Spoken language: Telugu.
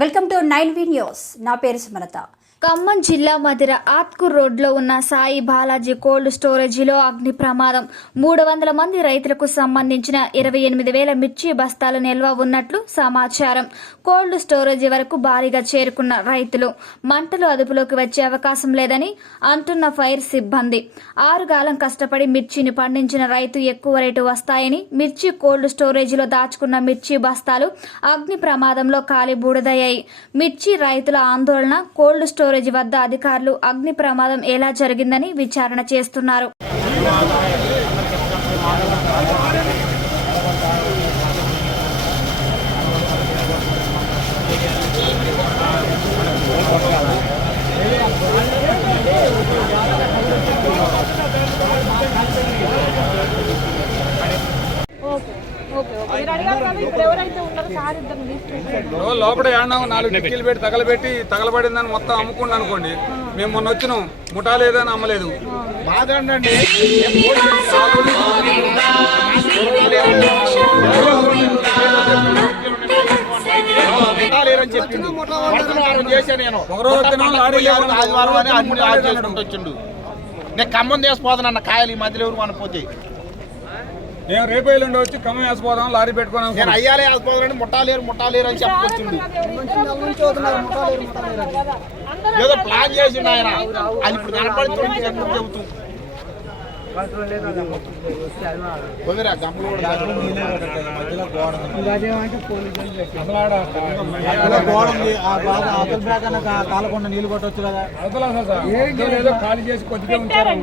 Welcome to 9V news. నా పేరు సుమలత. ఖమ్మం జిల్లా మధిర ఆత్కూర్ రోడ్లో ఉన్న సాయి బాలాజీ కోల్డ్ స్టోరేజీలో అగ్ని ప్రమాదం. 300 మంది రైతులకు సంబంధించిన 28,000 మిర్చి బస్తాలు నిల్వ ఉన్నట్లు సమాచారం. కోల్డ్ స్టోరేజీ వరకు భారీగా చేరుకున్న రైతులు మంటలు అదుపులోకి వచ్చే అవకాశం లేదని అంటున్న ఫైర్ సిబ్బంది. 6 కాలం కష్టపడి మిర్చిని పండించిన రైతు ఎక్కువ రేటు వస్తాయని మిర్చి కోల్డ్ స్టోరేజీలో దాచుకున్న మిర్చి బస్తాలు అగ్ని ప్రమాదంలో కాలి బూడిదయ్యాయి. మిర్చి రైతుల ఆందోళన. కోల్డ్ స్టోరేజీ వద్ద అధికారులు అగ్ని ప్రమాదం ఎలా జరిగిందని విచారణ చేస్తున్నారు. లోపల ఏడన్నాం 4 టిక్కీలు పెట్టి తగలబడిందని మొత్తం అమ్ముకుంది అనుకోండి. మేము మొన్న వచ్చినాం, ముఠా లేదని అమ్మలేదు. నేను ఖమ్మం వేసిపోతానన్న కాయలు ఈ మధ్యలో ఎవరు మనపోతే నేను రేపు ఎల్లుండి వచ్చి ఖమ్మం వేసిపోదాం, లారీ పెట్టుకున్నాం. నేను అయ్యాలే వేసిపోతానని ముట్టాలేరు అని చెప్పుకొచ్చిండు. ఏదో ప్లాన్ చేసిండు ఆయన. అది ఇప్పుడు కనపడుతుంది చెబుతూ కాలకుండా నీళ్ళు కొట్టవచ్చు కదా. ఖాళీ చేసి కొద్దిగా ఉంచారు.